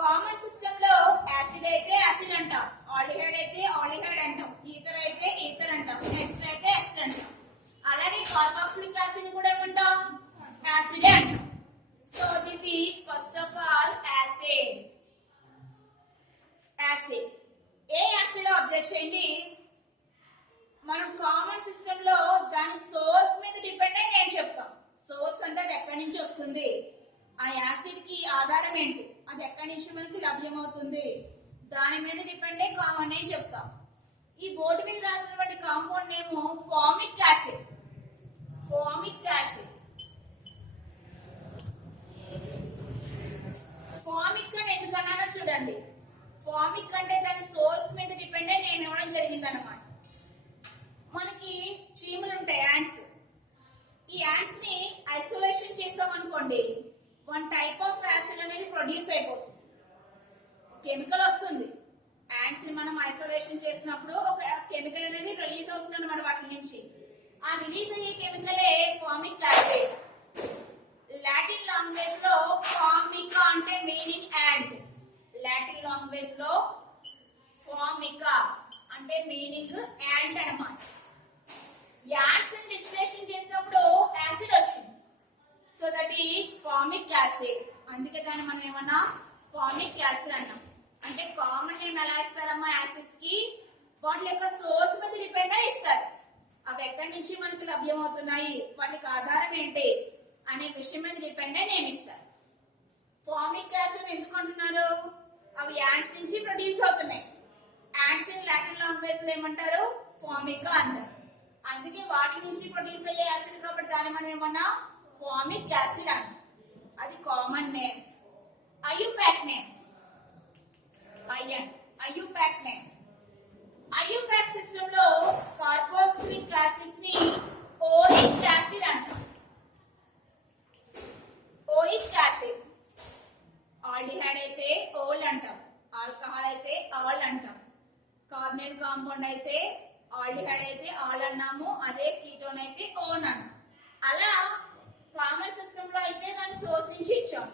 కామన్ సిస్టమ్ లో యాసిడ్ అయితే యాసిడ్ అంటాం, ఆల్డిహైడ్ అయితే ఆల్డిహైడ్ అంటాం, ఈథర్ అయితే ఈథర్ అంటాం, ఎస్టర్ అయితే ఎస్టర్ అంటాం. అలాగే కార్బాక్సిలిక్ యాసిడ్ కూడా ఏమంటాం? యాసిడ్ అంటాం. So this is first of all acid. Acid A acid observe చేయండి. మనం కామన్ సిస్టమ్ లో దాని సోర్స్ మీద డిపెండ్ అయి నేను చెప్తాం. సోర్స్ అంటే అది ఎక్కడి నుంచి వస్తుంది, ఆ యాసిడ్ కి ఆధారం ఏంటి, అది ఎక్కడి నుంచి మనకి లభ్యమవుతుంది, దాని మీద డిపెండ్ అయ్యి కామన్ నేమ్ చెప్తాం. ఈ బోర్డు మీద రాసినటువంటి compound name formic acid. Formic acid. Formic అని ఎందుకన్నానో చూడండి. ఫార్మిక్ అంటే దాని సోర్స్ మీద డిపెండ్ అయ్యి నేమ్ ఇవ్వడం జరిగింది అనమాట. మనకి చీమలు ఉంటాయి, యాంట్స్. ఈ యాంట్స్ ని ఐసోలేషన్ చేసాం అనుకోండి, 1 టైప్ ఆఫ్ యాసిడ్ అనేది ప్రొడ్యూస్ అయిపోతుంది. కెమికల్ వస్తుంది. యాంట్స్ ని మనం ఐసోలేషన్ చేసినప్పుడు ఒక కెమికల్ అనేది రిలీజ్ అవుతుంది అనమాట వాటి నుంచి. ఆ రిలీజ్ అయ్యే కెమికలే ఫార్మిక్ యాసిడ్. లాటిన్ లాంగ్వేజ్ లో ఫార్మికా అంటే మీనింగ్ యాంట్. లాటిన్ లాంగ్వేజ్ లో ఫార్మికా అంటే మీనింగ్ యాంట్ అన్నమాట. యాంట్స్ ని డిస్టిలేషన్ చేసినప్పుడు యాసిడ్ వచ్చింది. So that is formic acid. అందుకే దాన్ని మనం ఏమన్నా ఫార్మిక్ యాసిడ్ అన్నాం. అంటే కామన్ నేమ్ ఎలా ఇస్తారమ్మా యాసిడ్స్ కి? వాటి యొక్క సోర్స్ మీద డిపెండ్ అయి ఇస్తారు. అవి ఎక్కడి నుంచి మనకు లభ్యమవుతున్నాయి, వాటికి ఆధారం ఏంటి అనే విషయం మీద డిపెండ్ అయి నేమ్ ఇస్తారు. ఫార్మిక్ యాసిడ్ ఎందుకు అంటున్నారు? అవి యాంట్స్ నుంచి ప్రొడ్యూస్ అవుతున్నాయి. యాంట్స్ ఇన్ లాటిన్ లాంగ్వేజ్ లో ఏమంటారు? ఫార్మికా అంటారు. అందుకే వాటి నుంచి ప్రొడ్యూస్ అయ్యే యాసిడ్ కాబట్టి దాన్ని మనం ఏమన్నా ఫార్మిక్ యాసిడ్ అంటాం. అది common name. IUPAC name IUPAC name. IUPAC system లో కార్బాక్సిలిక్ యాసిడ్స్ ని ఓయిక్ యాసిడ్ అంటాం. Oic acid. ఆల్డిహైడ్ అయితే ఓల్ అంటాం, ఆల్కహాల్ అయితే ఆల్ అంటాం, కార్బోనేట్ కాంపౌండ్ అయితే ఆల్డిహైడ్ అయితే ఆల్ అన్నాము, అదే కీటోన్ అయితే ఓన్ అన్నాం. అలా కామన్ సిస్టమ్ లో అయితే దాన్ని సోర్స్ నుంచి ఇచ్చాం.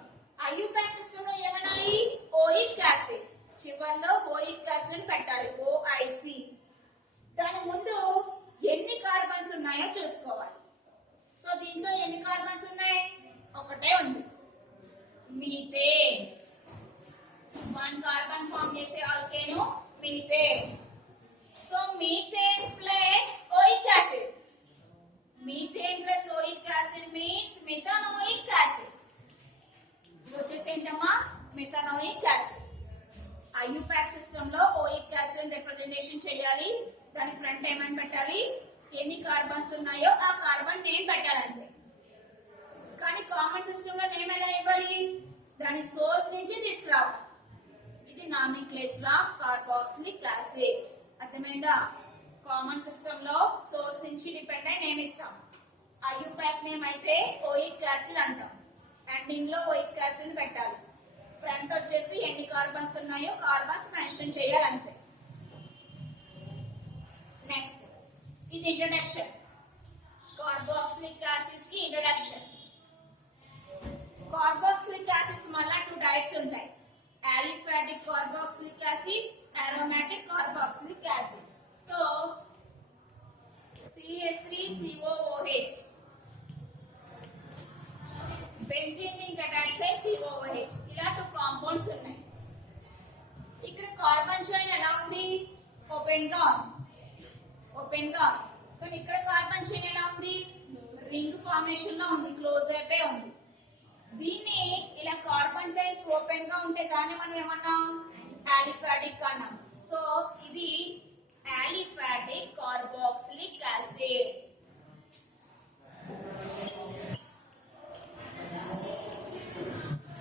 ఐయుపాక్ సిస్టమ్ లో ఏమనాలి? Oic acid. చివర్లో ఓయిక్ యాసిడ్ పెట్టాలి, ఓఐసి. దాని ముందు ఎన్ని కార్బన్స్ ఉన్నాయో చూసుకోవాలి. సో దీంట్లో ఎన్ని కార్బన్స్ ఉన్నాయి? ఒకటే ఉంది, మీథేన్. 1 కార్బన్ ఫామ్ చేసే alkane methane. So methane plus oic acid. Methane plus oic acid means methanoic acid. ఇది వచ్చేసి ఏంటమ్మా? Methanoic acid. ఐయుపాక్ సిస్టమ్ లో ఓయిక్ యాసిడ్ రిప్రజెంటేషన్ చేయాలి. దాని ఫ్రంట్ ఏమని పెట్టాలి? ఎన్ని కార్బన్స్ ఉన్నాయో ఆ కార్బన్ నేమ్ పెట్టాలంటే. కానీ కామన్ సిస్టమ్ లో నేమ్ ఎలా ఇవ్వాలి? దాని సోర్స్ నుంచి తీసుకురావాలి. ఇది నామిక్లేచర్ ఆఫ్ కార్బాక్సిలిక్ యాసిడ్స్. అర్థమైందా? కామన్ సిస్టమ్ లో సోర్స్ నుంచి డిపెండ్ అయి నేమ్ ఇస్తాం. ఐయుపాక్ నేమ్ అయితే ఓయిక్ యాసిడ్ అంటాం. ఎండింగ్ లో ఓయిక్ యాసిడ్ పెట్టాలి. ఫ్రంట్ వచ్చేసి ఎన్ని కార్బన్స్ ఉన్నాయో కార్బన్స్ మెన్షన్ చేయాలి అంతే. నెక్స్ట్ ఇది ఇంట్రడక్షన్. కార్బాక్సిలిక్ యాసిడ్స్ కి ఇంట్రడక్షన్. కార్బాక్సిలిక్ యాసిడ్స్ మళ్ళా 2 టైప్స్ ఉంటాయి. aliphatic carboxylic acids, aromatic carboxylic acids. So CH3COOH, benzene ring attached అయ్యి COOH, ఇలా 2 కాంపౌండ్స్ ఉన్నాయి. ఇక్కడ కార్బన్ చైన్ ఎలా ఉంది? ఓపెన్ గా కానీ ఇక్కడ కార్బన్ చైన్ ఎలా ఉంది? రింగ్ ఫార్మేషన్ లో ఉంది, క్లోజ్ అయిపోయి ఉంది. దీన్ని ఇలా కార్బన్ చైన్స్ ఓపెన్ గా ఉంటే దాన్ని మనం ఏమన్నాం? ఆలిఫాటిక్ అన్నాం. సో ఇది ఆలిఫాటిక్ కార్బాక్సిలిక్ యాసిడ్.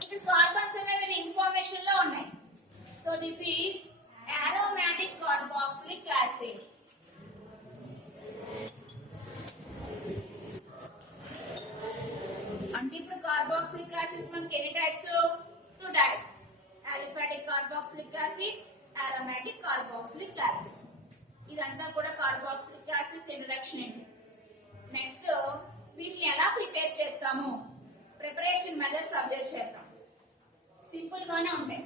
ఇక్కడ కార్బన్స్ అనేవి రింగ్ ఫార్మేషన్ లో ఉన్నాయి. So this is aromatic carboxylic acid. అంటే ఇప్పుడు కార్బాక్సిలిక్ యాసిడ్స్ మనకి ఎన్ని types? 2 types. aliphatic carboxylic acids, aromatic carboxylic acids. ఇదంతా కూడా కార్బాక్సిలిక్ యాసిడ్స్ ఇంట్రడక్షన్ అండి. నెక్స్ట్ వీటిని ఎలా ప్రిపేర్ చేస్తాము? ప్రిపరేషన్ మెథడ్స్ అబ్జర్వ్ చేద్దాం. సింపుల్ గానే ఉంటాయి.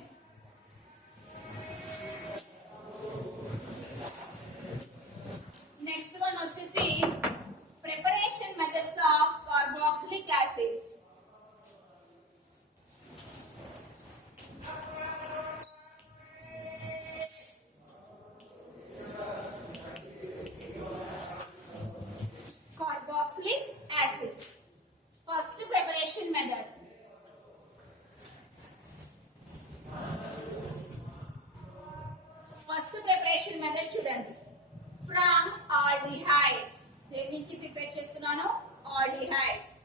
నెక్స్ట్ వన్ వచ్చేసి preparation methods of carboxylic acids. Carboxylic acids first preparation method. First preparation method చూడండి. From aldehydes. దేని నుంచి ప్రిపేర్ చేస్తున్నాను? ఆల్డిహైడ్స్.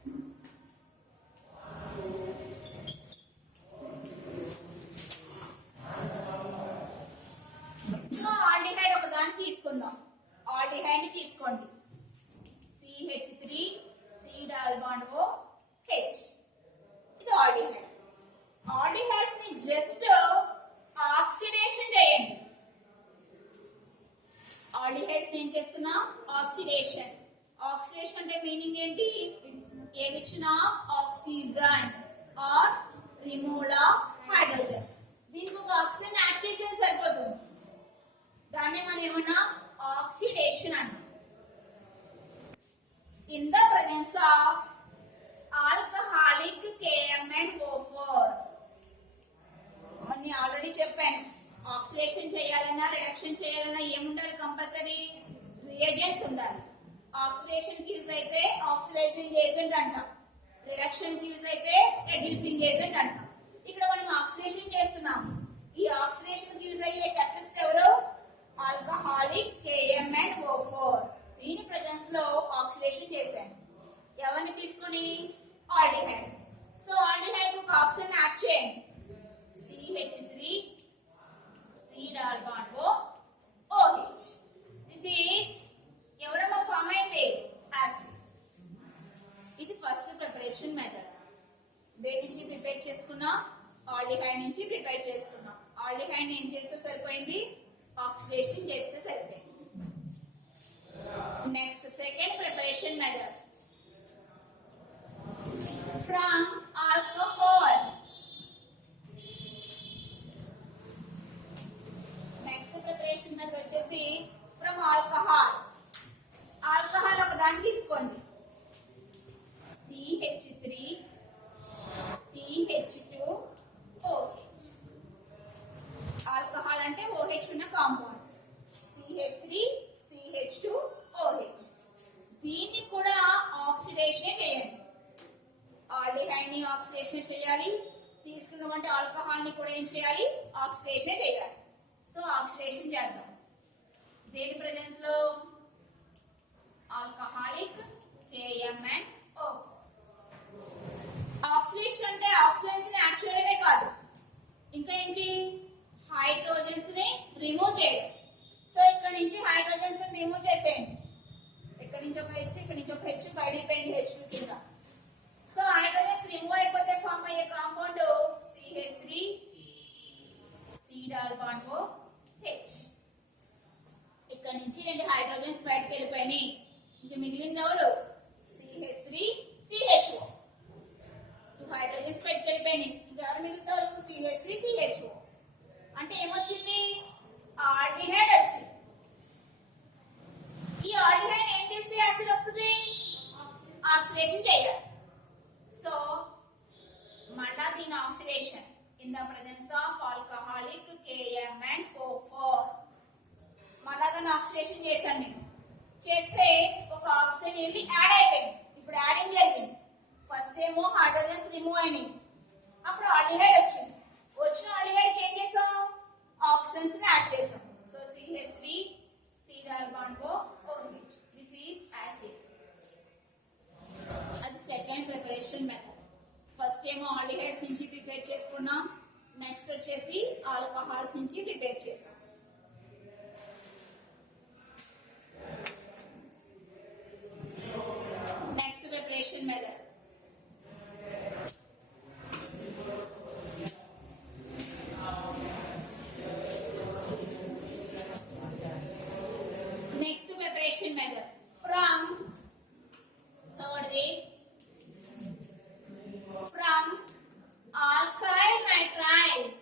సో ఆల్డిహైడ్ ఒక దాన్ని తీసుకుందాం. ఆల్డిహైడ్ ని తీసుకోండి. CH3 C double bond OH. ఇది ఆల్డిహైడ్. ఆల్డిహైడ్స్ ని జస్ట్ ఆక్సిడేషన్ చేయండి. ఆల్డిహైడ్స్ ఏం చేస్తున్నా? ఆక్సిడేషన్. ఆక్సిడేషన్ అంటే మీనింగ్ ఏంటి? Addition of oxygens or removal of hydrogens. దీనికి ఒక ఆక్సిజన్ యాడ్ చేస్తే సరిపోతుంది. దాన్ని మనం ఏమన్నా ఆక్సిడేషన్ అంటాం. In the presence of alcoholic KMnO4. నేను ఆల్రెడీ చెప్పాను, ఆక్సిడేషన్ చేయాలన్నా రిడక్షన్ చేయాలన్నా ఏముండాలి కంపల్సరీ రియేజెంట్స్ ఉండాలి ఆక్సిడేషన్ కి యూజ్ అయితే ఆక్సిడైజింగ్ ఏజెంట్ అంటాం రిడక్షన్ కి యూజ్ అయితే రెడ్యూసింగ్ ఏజెంట్ అంటాం ఇక్కడ మనం ఆక్సిడేషన్ చేస్తున్నాం ఈ ఆక్సిడేషన్ కి యూజ్ అయ్యే catalyst ఎవరు ఆల్కహాలిక్ KMnO4 దీని ప్రెజెన్స్ లో ఆక్సిడేషన్ చేశాను ఎవరిని తీసుకొని ఆల్డిహైడ్ సో ఆల్డిహైడ్ కు ఆక్సిజన్ యాడ్ చేయండి CH3 C double bond O OH this is ఎవరమ్మా ఫామ్ అయింది యాసిడ్ ఇది ఫస్ట్ ప్రిపరేషన్ మెథడ్ దేని నుంచి ప్రిపేర్ చేసుకున్నాం ఆల్డిహైడ్ నుంచి ప్రిపేర్ చేసుకున్నాం ఆల్డిహైడ్ ఏం చేస్తే సరిపోయింది ఆక్సిడేషన్ చేస్తే సరిపోయింది next second preparation method from alcohol next preparation method వచ్చేసి ఫ్రమ్ ఆల్కహాల్ ఆల్కహాల్ ఒక దాన్ని తీసుకోండి CH3 CH2 OH ఆల్కహాల్ అంటే OH ఉన్న కాంపౌండ్ CH3 CH2 OH దీన్ని కూడా ఆక్సిడేషన్ చేయండి ఆల్డిహైడ్ ని ఆక్సిడేషన్ చేయాలి తీసుకున్నటువంటి ఆల్కహాల్ ని కూడా ఏం చేయాలి ఆక్సిడేషన్ చేయాలి సో ఆక్సిడేషన్ చేద్దాం దేని ప్రెజెన్స్ లో ఆల్కహాలిక్ KMnO ఆక్సిడేషన్ అంటే ఆక్సిజన్స్ ని యాడ్ చేయడమే కాదు ఇంకా ఏంటి హైడ్రోజన్స్ ని రిమూవ్ చేయడం సో ఇక్కడ నుంచి హైడ్రోజన్స్ ని రిమూవ్ చేసేయండి ఇక్కడ నుంచి ఒక H ఇక్కడ నుంచి ఒక H బయటికి పోయింది H కింద సో హైడ్రోజన్స్ రిమూవ్ అయిపోతే ఫామ్ అయ్యే compound CH3 C double bond O H ఇక్కడ నుంచి రెండు హైడ్రోజన్స్ బయటకు వెళ్ళిపోయినాయి ఇంకా మిగిలింది ఎవరు CH3 CHO టూ హైడ్రోజన్స్ బయటకు వెళ్ళిపోయినాయి ఇంకా ఎవరు మిగులుతారు CH3 CHO అంటే ఏమొచ్చింది ఆల్డిహైడ్ వచ్చింది ఈ ఆల్డిహైడ్ ఏం చేస్తే యాసిడ్ వస్తుంది ఆక్సిడేషన్ చేయాలి సో మళ్ళా దీని oxidation in the presence of alcoholic KMnO4 మళ్ళా దాన్ని ఆక్సిడేషన్ చేశాను నేను చేస్తే ఒక ఆక్సిజన్ వెళ్ళి యాడ్ అయిపోయింది ఇప్పుడు యాడింగ్ జరిగింది ఫస్ట్ ఏమో హైడ్రోజన్స్ రిమూవ్ అయినాయి అప్పుడు ఆల్డిహైడ్ వచ్చింది వచ్చిన ఆల్డిహైడ్ ఏం చేసాం ఆక్సిజన్స్ ని యాడ్ చేసాం so CH3 C double bond O OH this is acid అది సెకండ్ ప్రిపరేషన్ మెథడ్ ఫస్ట్ ఏమో ఆల్డిహైడ్స్ నుంచి ప్రిపేర్ చేసుకున్నాం నెక్స్ట్ వచ్చేసి ఆల్కహాల్స్ నుంచి ప్రిపేర్ చేసాం next preparation method next preparation method from third way from alkyl nitriles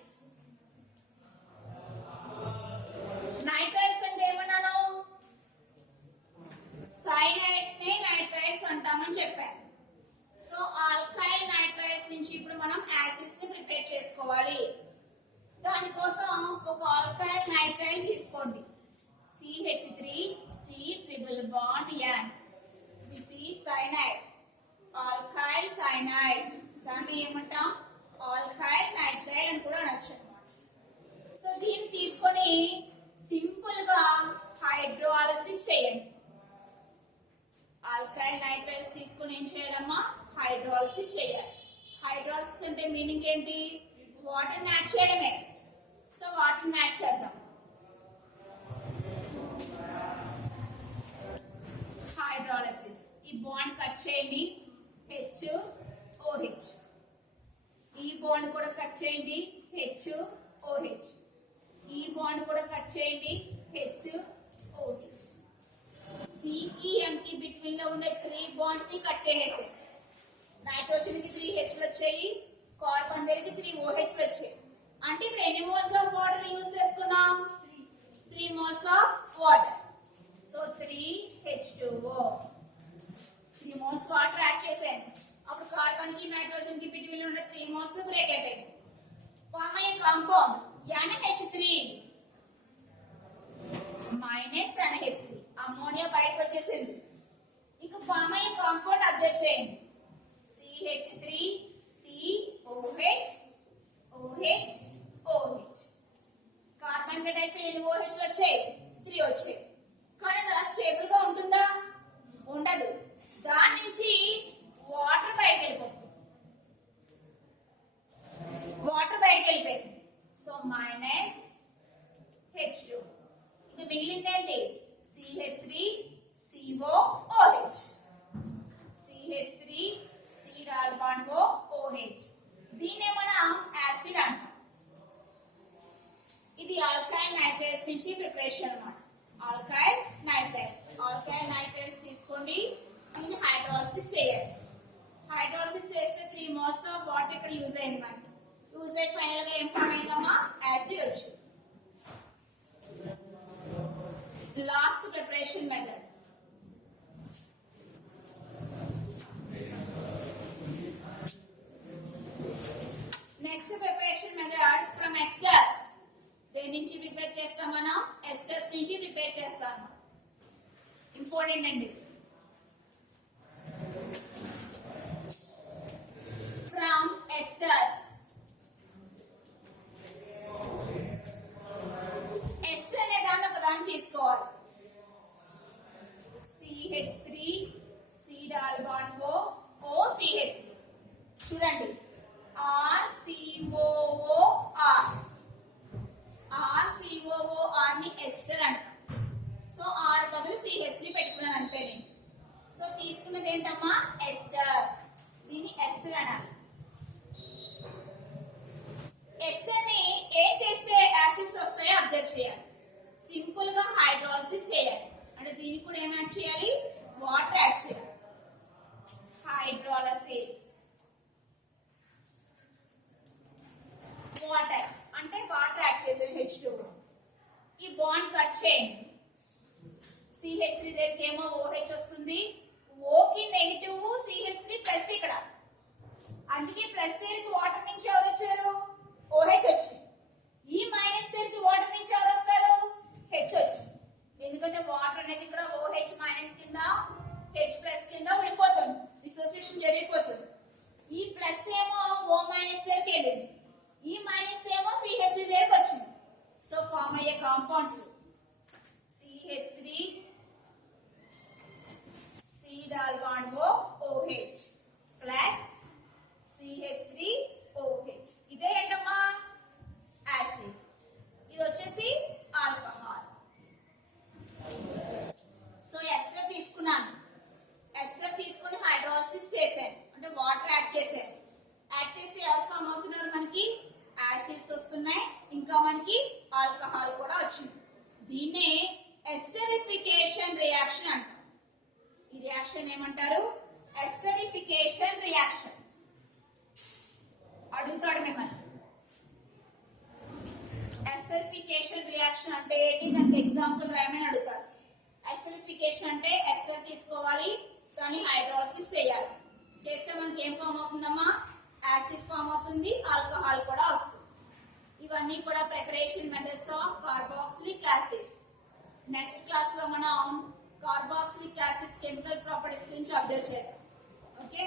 nitriles అంటే ఏమన్నాను cyanides ని నైట్రైల్స్ అంటామని చెప్పాను సో ఆల్కైల్ నైట్రైల్స్ నుంచి ఇప్పుడు మనం యాసిడ్స్ ని ప్రిపేర్ చేసుకోవాలి దానికోసం ఒక ఆల్కైల్ నైట్రైల్ తీసుకోండి CH3 C triple bond N this is cyanide alkyl cyanide దాన్ని ఏమంటాం ఆల్కైల్ నైట్రైల్ అని కూడా అనొచ్చు అన్నమాట సో దీన్ని తీసుకొని సింపుల్ గా హైడ్రోలిసిస్ చేయండి ఆల్కైల్ నైట్రైల్స్ తీసుకొని ఏం చేయాలమ్మా హైడ్రోలిసిస్ చేయాలి హైడ్రోలిసిస్ అంటే మీనింగ్ ఏంటి వాటర్ యాడ్ చేయడమే సో వాటర్ యాడ్ చేద్దాం హైడ్రోలిసిస్ ఈ బాండ్ కట్ చేయండి HOH ఈ బాండ్ కూడా కట్ చేయండి HOH ఈ బాండ్ కూడా కట్ చేయండి HOH CEM కి బిట్వీన్ లో ఉండే 3 బాండ్స్ ని కట్ చేసేసాయి నైట్రోజన్ కి 3 H వచ్చాయి కార్బన్ దగ్గరికి 3 OH వచ్చాయి అంటే ఇప్పుడు ఎన్ని మోల్స్ ఆఫ్ వాటర్ యూస్ చేసుకున్నాం 3 moles of water so 3H2O 3 moles water add చేసాను అప్పుడు కార్బన్ కి నైట్రోజన్ కి బిట్వీన్ లో ఉండే 3 మోల్స్ బ్రేక్ అయిపోయాయి ఫార్మ్ అయ్యే compound NH3 minus NH3 ammonia బయటకు వచ్చేసింది. ఇక ఫామ్ అయ్యే కాంపౌండ్ అబ్జర్వ్ చేయండి. CH3 COH OH OH. Carbon attach ఎన్ని OH వచ్చాయి? 3 వచ్చాయి. కానీ అది స్టేబుల్ గా ఉంటుందా? ఉండదు. దాని నుంచి వాటర్ బయటకు వెళ్ళిపోతుంది. So minus H2. ఇది మిగిలింది ఏంటి? CH3 COOH. CH3 C double bond OH. దీన్నే మనం యాసిడ్ అంటాం. ఇది ఆల్కైల్ నైట్రేట్స్ నుంచి ప్రిపరేషన్ అన్నమాట. ఆల్కైల్ నైట్రేట్స్ తీసుకోండి. దీన్ని హైడ్రాలసిస్ చేయాలి. హైడ్రాలసిస్ చేస్తే 3 మోల్స్ ఆఫ్ వాటర్ ఇక్కడ యూజ్ అయింది మనకి. యూజ్ అయ్యి ఫైనల్ గా ఏం ఫామ్ అయిందమ్మా? యాసిడ్ వచ్చింది. Last preparation method. Next preparation method from esters. దేని నుంచి ప్రిపేర్ చేస్తాం మనం? ఎస్టర్స్ నుంచి ప్రిపేర్ చేస్తాం. ఇంపార్టెంట్ అండి. From esters. ఎస్టర్ అనే దాన్ని ఒక దాన్ని తీసుకోవాలి. CH3 C double bond OCH3. చూడండి, RCOOR ని ఎస్టర్ అంటాం. సో ఆర్ బదులు CH3 పెట్టుకున్నాను అంతే నేను. సో తీసుకున్నది ఏంటమ్మా? ఎస్టర్. దీన్ని ఎస్టర్ అనాలి. ఎస్టర్ ని ఏం చేస్తే యాసిడ్స్ వస్తాయో అబ్జర్వ్ చేయాలి. సింపుల్ గా హైడ్రాలసిస్ చేయాలి. అంటే దీనికి కూడా ఏం యాడ్ చేయాలి? వాటర్ యాడ్ చేయాలి. హైడ్రాలసిస్. వాటర్ అంటే వాటర్ యాడ్ చేసేది H2. ఈ బాండ్ కట్ చేయండి. CH3 దగ్గరికి ఏమో OH వస్తుంది. O కి నెగిటివ్, CH3 ప్లస్ ఇక్కడ. అందుకే ప్లస్ దగ్గరికి వాటర్ నుంచి ఎవరు వచ్చారు? OH వచ్చింది. ఈ మైనస్ దగ్గరికి వాటర్ నుంచి ఎవరు వస్తారు? H వచ్చింది. ఎందుకంటే వాటర్ అనేది ఇక్కడ OH మైనస్ కింద H ప్లస్ కింద ఉండిపోతుంది. డిసోసియేషన్ జరిగిపోతుంది. ఈ ప్లస్ ఏమో O మైనస్ దగ్గరికి వెళ్ళింది. ఈ మైనస్ ఏమో CH3 దగ్గరికి వచ్చింది. సో ఫామ్ అయ్యే compounds CH3 C double bond OH plus CH3 OH. ఇదే ఏంటమ్మా? యాసిడ్. ఇది వచ్చేసి ఆల్కహాల్. సో ఎస్టర్ తీసుకున్నాను. ఎస్టర్ తీసుకుని హైడ్రాలసిస్ చేశాను. అంటే వాటర్ యాడ్ చేశాను. యాడ్ చేసి ఎవరు ఫామ్ అవుతున్నారు? మనకి యాసిడ్స్ వస్తున్నాయి. ఇంకా మనకి ఆల్కహాల్ కూడా వచ్చింది. దీన్నే ఎస్టరిఫికేషన్ రియాక్షన్ అంటారు. ఈ రియాక్షన్ ఏమంటారు? Esterification reaction. అడుగుతాడు మిమ్మల్ని, ఎస్టరిఫికేషన్ రియాక్షన్ అంటే ఏంటి? దానికి ఎగ్జాంపుల్ రాయమని అడుగుతాడు. ఎస్టరిఫికేషన్ అంటే ఎస్టర్ తీసుకోవాలి, దాన్ని హైడ్రాలసిస్ చేయాలి. చేస్తే మనకి ఏం ఫామ్ అవుతుందమ్మా? యాసిడ్ ఫామ్ అవుతుంది. ఆల్కహాల్ కూడా వస్తుంది. ఇవన్నీ కూడా preparation methods of carboxylic acids. Next class లో మనం కార్బాక్సిలిక్ యాసిడ్స్ కెమికల్ ప్రాపర్టీస్ గురించి అబ్జర్వ్ చేద్దాం. ఓకే.